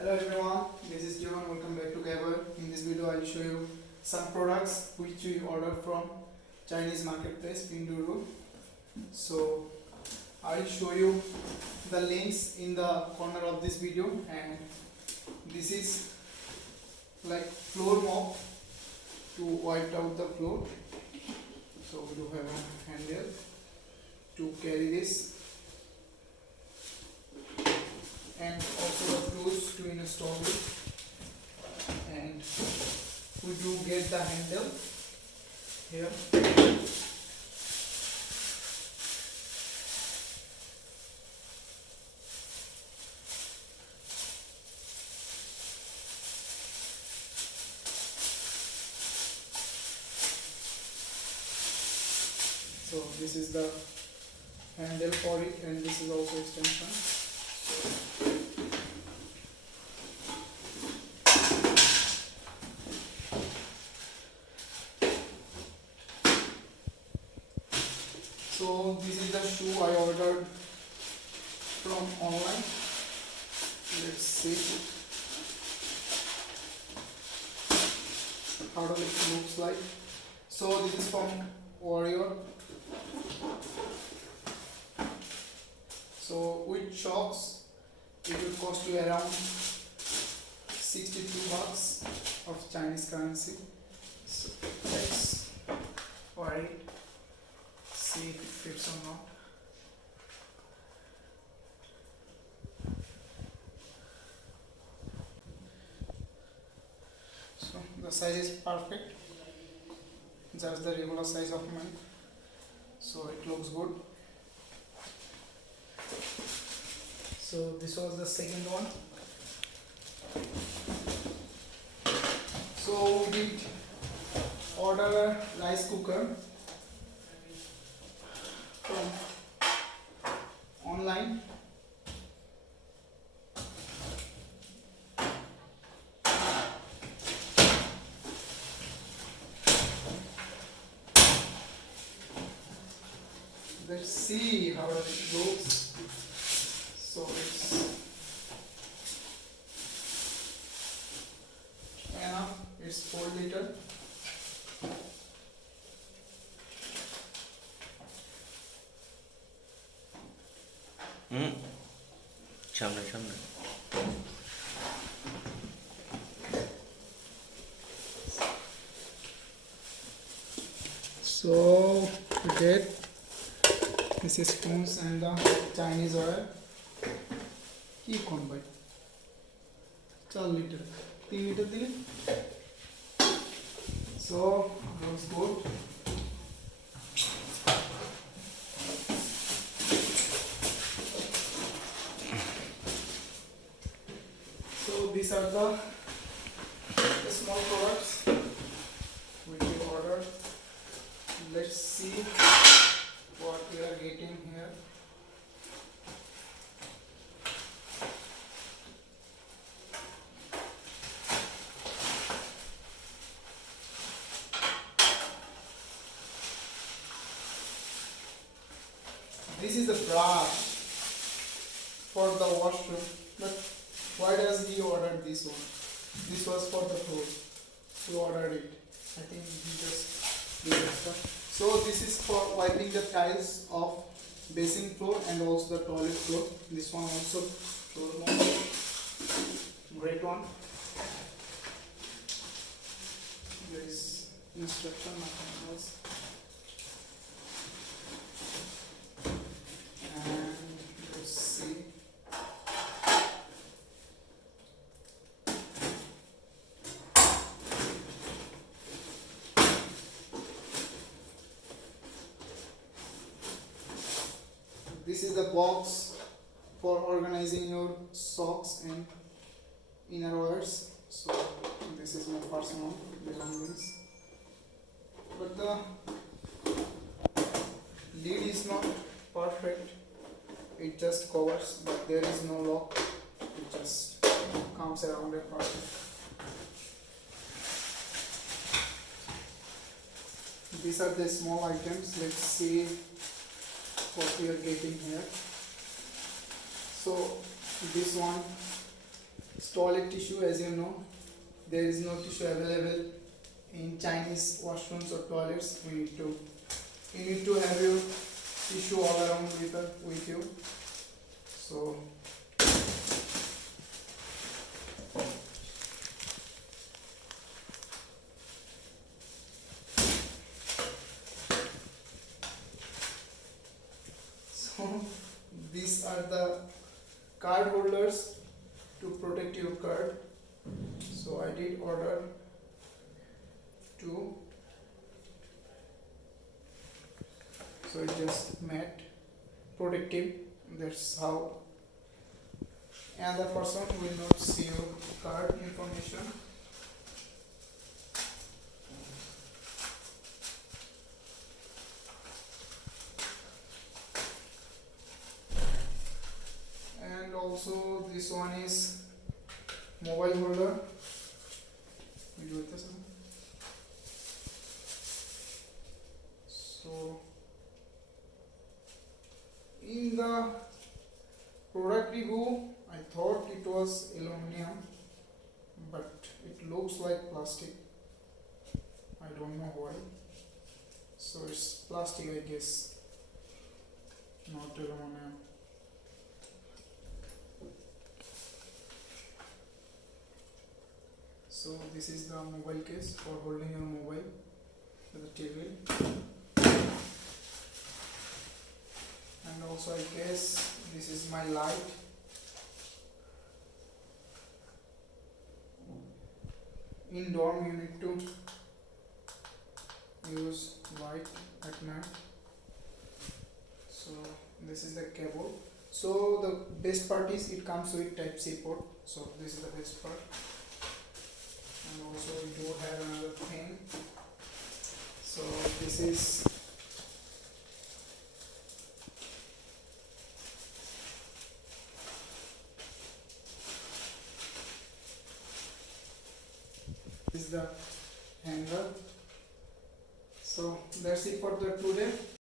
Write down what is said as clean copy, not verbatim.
Hello everyone, this is Johan. Welcome back to Gabber. In this video, I will show you some products which we order from Chinese marketplace Pinduoduo. So I will show you the links in the corner of this video, and this is like floor mop to wipe out the floor. So we do have a handle to carry this, and also the tools to install it, and we do get the handle here. So this is the handle for it, and this is also extension. So this is the shoe I ordered from online. Let's see how it looks like. So this is from Warrior. So with shocks, it will cost you around 62 bucks of Chinese currency. So let's wear it, see if it fits or not. So the size is perfect, just the regular size of mine. So it looks good. So this was the second one. So we did order a rice cooker from online. Let's see how it looks. So it's enough. It's 4 liter. Chậm này. So we get this is spoons and the Chinese oil. Keep on by 4 liter, 3 liter दिले. So looks good. So these are the small products which we ordered. Let's see what we are getting here. This is a brush for the washroom, but why does he order this one? This was for the floor. He ordered it. I think he just did extra. So this is for wiping the tiles of basin floor and also the toilet floor. This one also floor mop. Great one. There is instruction, nothing else. And let's see. This is the box for organizing your socks and inner wears. So this is my personal belongings. But the lid is not perfect. It just covers, but there is no lock. It just comes around a part. These are the small items. Let's see what we are getting here. So this one is toilet tissue. As you know, there is no tissue available in Chinese washrooms or toilets. You need to have your tissue all around with you. So these are the card holders to protect your card. So I did order two. So it just matte protective. That's how another person will not see your card information. And also this one is mobile holder. So in the product review I thought it was aluminum, but it looks like plastic. I don't know why. So it's plastic, I guess, not aluminum. So this is the mobile case for holding your mobile to the table. And also I guess this is my light. In dorm you need to use light at night. So this is the cable. So the best part is it comes with Type-C port. So this is the best part. And also we do have another thing. So this is the hanger. So that's it for the today.